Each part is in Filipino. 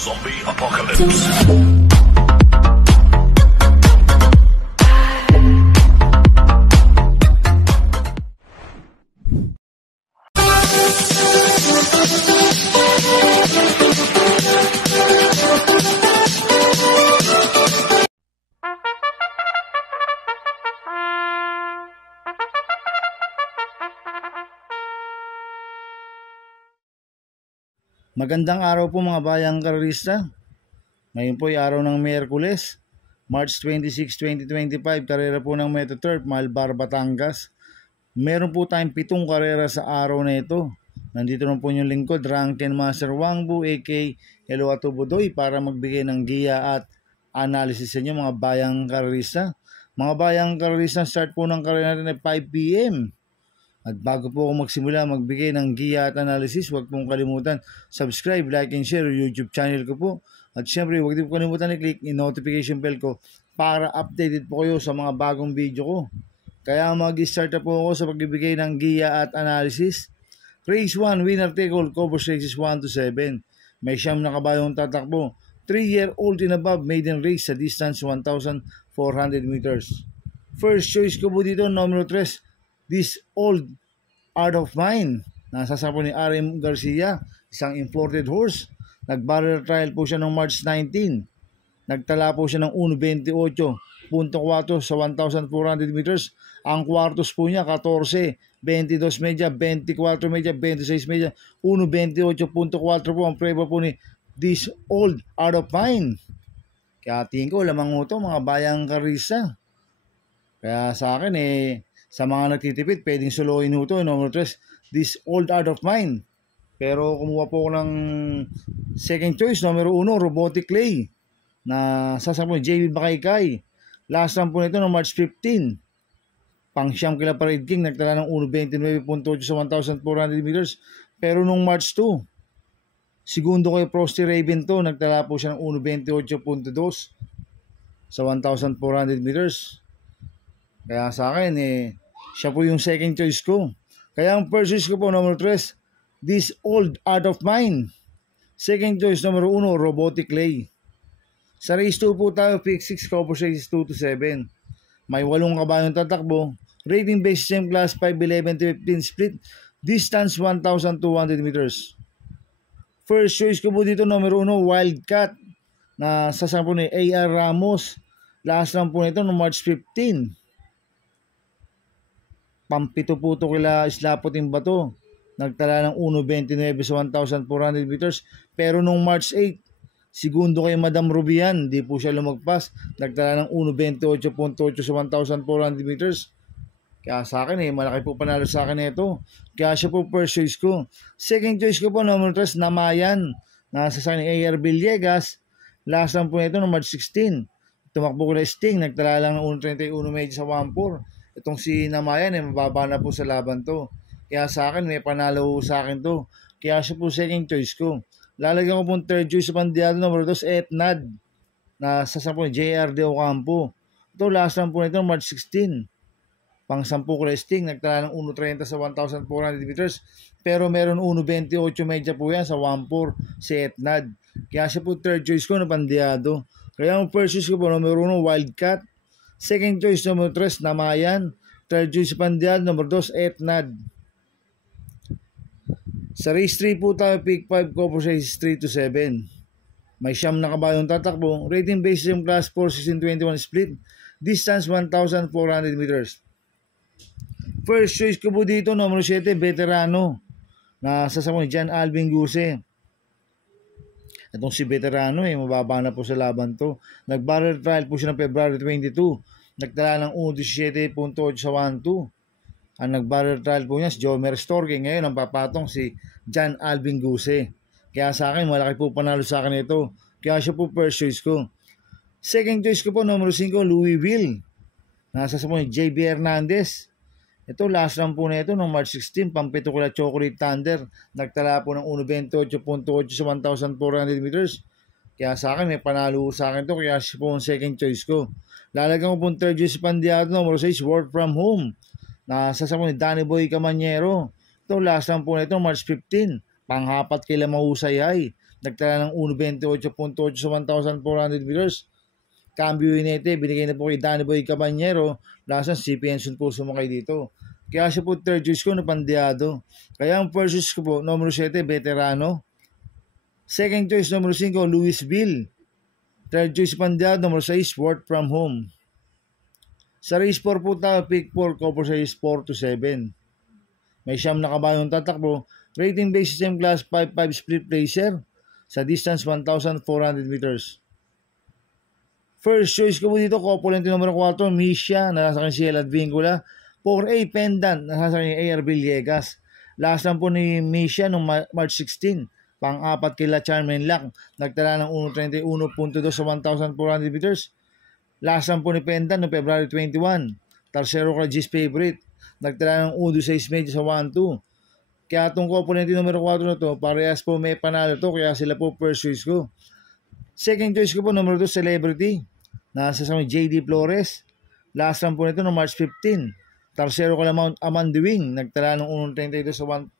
Zombie Apocalypse. Magandang araw po mga bayang karerista. Ngayon po ay araw ng Miyerkules, March 26, 2025, karera po ng Metro Turf, Malbar, Batangas. Meron po tayong 7 karera sa araw na ito. Nandito naman po yung lingkod, Rankin Master Wangbu, a.k.a. Hello Atubudoy, para magbigay ng giya at analysis sa inyo mga bayang karerista. Mga bayang karerista, start po ng karera natin ay 5 p.m. At bago po ako magsimula magbigay ng giya at analysis, huwag pong kalimutan subscribe, like, and share yung YouTube channel ko po. At syempre, huwag din po kalimutan i-click yung notification bell ko para updated po kayo sa mga bagong video ko. Kaya mag-start na po ako sa pagbibigay ng giya at analysis. Race 1, winner take all, covers races 1 to 7. May siyam na kabayong tatakbo. 3-year-old and above, maiden race sa distance 1,400 meters. First choice ko po dito, numero 3. This Old Art of Mine. Nasasapo ni R.M. Garcia, isang imported horse. Nag-barrier trial po siya noong March 19. Nagtala po siya ng 1.28.4 sa 1,400 meters. Ang kwartos po niya, 14, 22 media, 24 media, 26 media, 1.28.4 po ang preba po ni This Old Art of Mine. Kaya tingin ko, lamang ito mga bayang karisa. Kaya sa akin sa mga nagtitipid, pwedeng suluhin ito, number 3, This Old Art of Mine. Pero kumuha po ako ng second choice, numero 1, Robotic Clay, na sasapo ni JB Bakaykay. Last run po nito no March 15. Pang-siyam kila Parade King, nagtala ng 1.29.8 sa 1,400 meters. Pero nung March 2, segundo kay Frosty Raven to, nagtala po siya ng 1.28.2 sa 1,400 meters. Kaya sa akin, siya po yung second choice ko. Kaya ang first choice ko po, number 3, This Old Art of Mine. Second choice, number 1, Robotic Clay. Sa race 2 po tayo, pick 6, cover races 2 to 7. May 8 kabayong tatakbo. Rating based same class 5'11 to 15 split. Distance 1,200 meters. First choice ko po dito, number 1, Wildcat. Na sasampo ni A.R. Ramos. Last run po nito no March 15. Pampito po ito kila Islapoting Bato. Nagtala ng 1.29 sa 1,400 meters. Pero nung March 8, segundo kay Madam Rubian, di po siya lumagpas. Nagtala ng 1.28.8 sa 1,400 meters. Kaya sa akin malaki po panalo sa akin ito. Kaya siya po first choice ko. Second choice ko po, number 3, Namayan. Nasa sa akin A.R. Villegas. Last run po nito no March 16. Tumakbo ko na Sting. Nagtala lang ng 1.31 medyo sa 1.4. Itong si Namayan, mababa na po sa laban to. Kaya sa akin, may panalo sa akin to. Kaya siya po second choice ko. Lalagyan ko po third choice sa pandiado number 2, Etnad. Na sasampo ni J.R. De Ocampo. Ito, last run po nito, March 16. Pang 10 ko resting, nagtala ng 1.30 sa 1,400 meters. Pero meron 1.28 medya po yan sa 1.4 si Etnad. Kaya siya po third choice ko na pandiado. Kaya ang first choice ko po, number 1, Wildcat. Second choice, number 3, Namayan. Third choice, Pandiad. Number 2, Etnad. Sa race 3 po tayo, pick 5, cover races 3 to 7. May siyam na kabayong tatakbo. Rating based yung class 4, 16-21 split. Distance 1,400 meters. First choice ko po dito, number 7, Veterano. Na sasama ni John Alvin Guse. Itong si Veterano, mababa na po sa laban to. Nag-barrel trial po siya ng February 22. Nagtala ng 1.17.8 sa 1.2. Ang nag-barrel trial po niya si Jomer Storge. Ngayon, ang papatong si John Alvin Guse. Kaya sa akin, malaki po panalo sa akin ito. Kaya siya po first choice ko. Second choice ko po, number 5, Louisville. Nasa sa po ni J.B. Hernandez. Ito, last run po na ito, noong March 16, pampito ko na Chocolate Thunder. Nagtala po ng 1.28.8 sa 1,400 meters. Kaya sa akin, may panalo sa akin to. Kaya siya po ang second choice ko. Lalagyan ko po third choice pandiado, number 6, Work From Home. Nasa sa po ni Danny Boy Camanyero. Ito, last run po na ito, March 15. Panghapat kila mahusay ay. nagtala ng 1.28.8 sa 1,400 meters. Cambio Inete, binigay na po kay Danny Boy Cabanyero. Lasan, si Penson po sumakay dito. Kaya siya po third choice ko na Pandiado. Kaya ang first choice ko po, numero 7, Veterano. Second choice, numero 5, Louisville. Third choice, Pandiado. Numero 6, Work From Home. Sa race 4 po tayo, pick 4, cover sa race 4 to 7. May siyam na kabayong tatakbo. Rating base system class 5-5 split placer. Sa distance 1,400 meters. First choice ko po dito, couple numero 4, Misha, nasa akin si El Advincula. 4A Pendant, nasa akin AR Villegas. Last lang po ni Misha noong March 16. Pang-apat kila Charmaine Lac, nagtala ng 1.31.2 sa 1,400 meters. Last lang po ni Pendant noong February 21. Tercero kay G's Favorite, nagtala ng 1.6 medyo sa 1.2. Kaya itong couple numero 4 na to, parehas po may panalo to, kaya sila po first choice ko. Second choice ko po, numero 2, Celebrity. Nasa sa JD Flores. Last run po nito no March 15. Tercero ko lang Mount Amanduing. Nagtala ng 1.32 sa 1.4.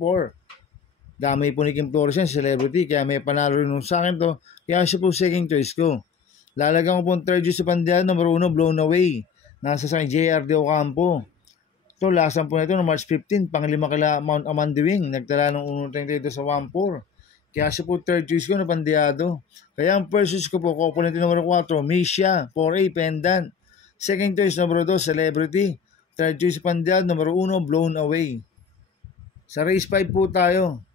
Damay po ni Kim Flores yan, Celebrity. Kaya may panalo rin sa akin to. Kaya siya po second choice ko. Lalagyan ko po third choice sa Pandiado. Numero 1, Blown Away. Nasa sa JR De Ocampo. Ito, last run po nito no March 15. Panglima kala Mount Amanduing. Nagtala ng 1.32 sa 1.4. Kaya siya po third choice ko na Pandiado. Kaya ang first choice ko po, couple numero 4, Misha, 4A Pendant. Second choice, numero 2, Celebrity. Third choice, Pandiado, numero 1, Blown Away. Sa race 5 po tayo.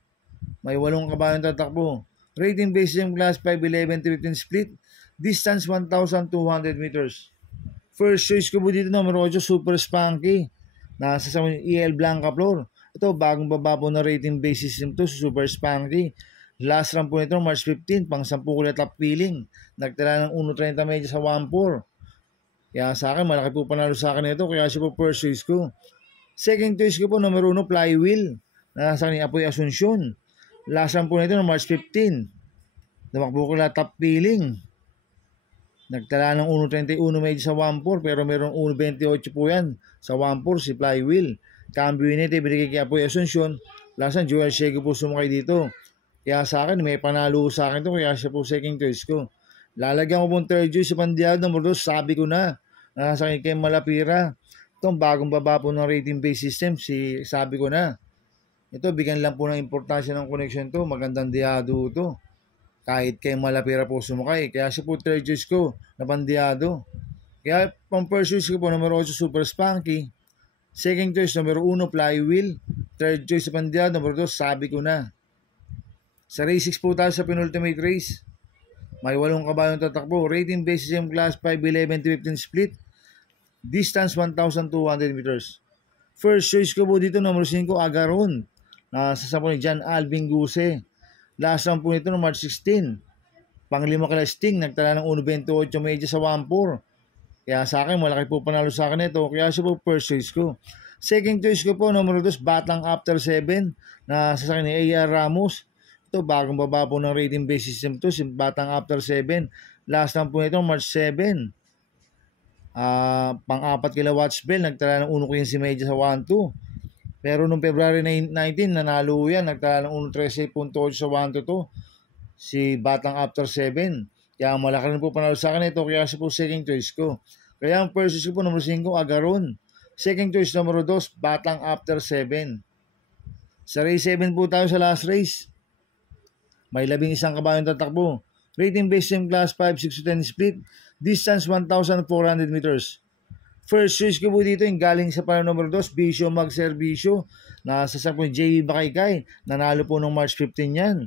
May 8 kabayong tatakbo. Rating based yung class 5, 11-15 split. Distance 1,200 meters. First choice ko po dito, numero 8, Super Spunky. Nasa sa EL Blanca Floor. Ito, bagong baba po na rating based system to, Super Spunky. Last run po nito, March 15, pang 10 kulat top feeling. Nagtala ng 1.30 medyo sa 1.4. Kaya sa akin, malaki po panalo sa akin ito, kaya siya po first choice ko. Second choice ko po, numero 1, Flywheel. Nasa ni Apoy Asuncion. Last run po nito, March 15. Namakbo ko top feeling. Nagtala ng 1.31 medyo sa 1.4, pero mayroong 1.28 po yan sa 1.4 si Flywheel. Cambio Inete, binigay kay Apoy Asuncion. Last run, Joel Shego po sumakay dito. Kaya sa akin, may panalo sa akin to, kaya siya po second choice ko. Lalagyan ko pong third choice sa Pandiado, numero 2, sabi ko na. Nasa kay Malapira. Itong bagong baba po ng rating based system, sabi ko na. Ito, bigyan lang po ng importansya ng connection to. Magandang diado to. Kahit kay Malapira po sumakay. Kaya siya po third choice ko na Pandiado. Kaya pang first choice ko po, numero 8, Super Spunky. Second choice, numero 1, Flywheel. Third choice sa Pandiado, numero 2, sabi ko na. Sa race 6 po tayo sa penultimate race. May 8 kabayong tatakbo. Rating basis yung class 5, 11-15 split. Distance 1,200 meters. First choice ko po dito, numero 5, Agaron. Nasa sa po ni John Alvin Guse. Last round po nito no March 16. Panglima kala Sting, nagtala ng 1.28 medyo sa 1.4. Kaya sa akin, malaki po panalo sa akin ito. Kaya siya po first choice ko. Second choice ko po, numero 2, Batang After 7. Nasa sa akin ni A.R. Ramos. Ito, bagong baba po ng rating based system to, si Batang After 7. Last time po nito, March 7. Pang-apat kila Watchbell, nagtala ng 1.15 medyo sa 1.2. Pero noong February 19, nanalo yan, nagtala ng 1.13.8 sa 1.2. Si Batang After 7. Kaya malaki rin po panalo sa akin ito, kaya siya po second choice ko. Kaya ang first choice ko po, numero 5, Agaron. Second choice, numero 2, Batang After 7. Sa race 7 po tayo sa last race. May 11 kabayong tatakbo. Rating based in class 5, 6-10 split. Distance 1,400 meters. First choice ko po dito yung galing sa panalo numero 2, Bisyo Magservisyo. Nasa sa po JV Bakaykay. Nanalo po noong March 15 yan.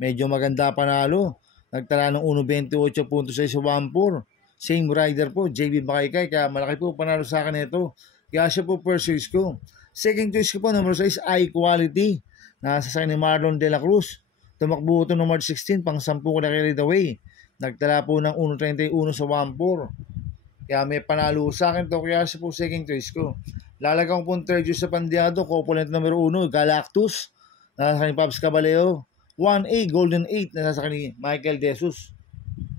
Medyo maganda panalo. Nagtala ng 1.28.6 sa 1.4. Same rider po, JV Bakaykay. Kaya malaki po panalo sa akin ito. Kaya siya po first choice ko. Second choice ko po, numero 6, Eye Quality. Nasa sa ni Marlon De La Cruz. Tumakbo ito noong March 16, pang 10 ko na carried away. Nagtala po ng 1.31 sa 1.4. Kaya may panalo sa akin to, kaya siya po second choice ko. Lalagyan ko po third choice sa Pandiado, couple numero 1, Galactus. Nasa ni Pops Caballeo. 1A, Golden 8, nasa ni Michael Jesus.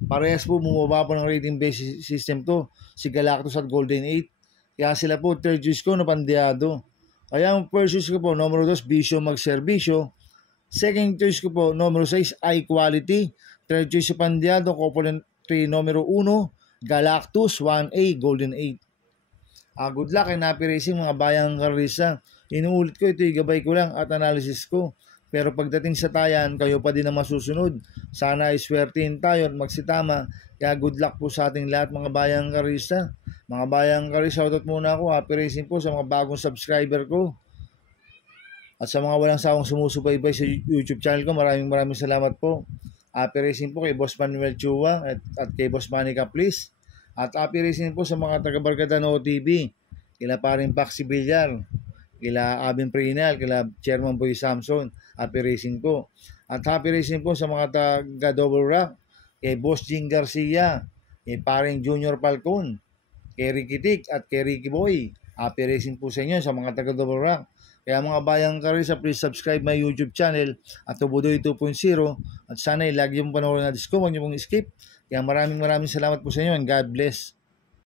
Parehas po, bumaba po ng rating based system to, si Galactus at Golden 8. Kaya sila po third choice ko na Pandiado. Kaya ang first choice ko po, numero 2, Bisyo Magservisyo. Second choice ko po, numero 6, High Quality. Third choice si Pandiado, Component 3, numero 1, Galactus 1A, Golden 8. Good luck and happy racing mga bayang karista. Inuulit ko, ito gabay ko lang at analysis ko. Pero pagdating sa tayan, kayo pa din ang masusunod. Sana ay swertihin tayo at magsitama. Kaya good luck po sa ating lahat mga bayang karista. Mga bayang karista, shoutout muna ako. Happy racing po sa mga bagong subscriber ko. At sa mga walang sawang sumusubaybay sa YouTube channel ko, maraming salamat po. Happy racing po kay Boss Manuel Chua at kay Boss Manny Caplis. At happy racing po sa mga taga-Barkada na OTV. Kila paring Paxi Villar, kila Abin Prinal, kila Chairman Boy Samson. Happy racing po. At happy racing po sa mga taga-Double Rock, kay Boss Jing Garcia, kay paring Junior Falcon, kay Ricky Tick at kay Ricky Boy. Happy racing po sa inyo sa mga taga-Double Rock. Kaya mga bayang karisa, please subscribe my YouTube channel at Tubudoy 2.0 at sana lagi yung panoorin natin ko, huwag niyo pong skip. Kaya maraming salamat po sa inyo and God bless.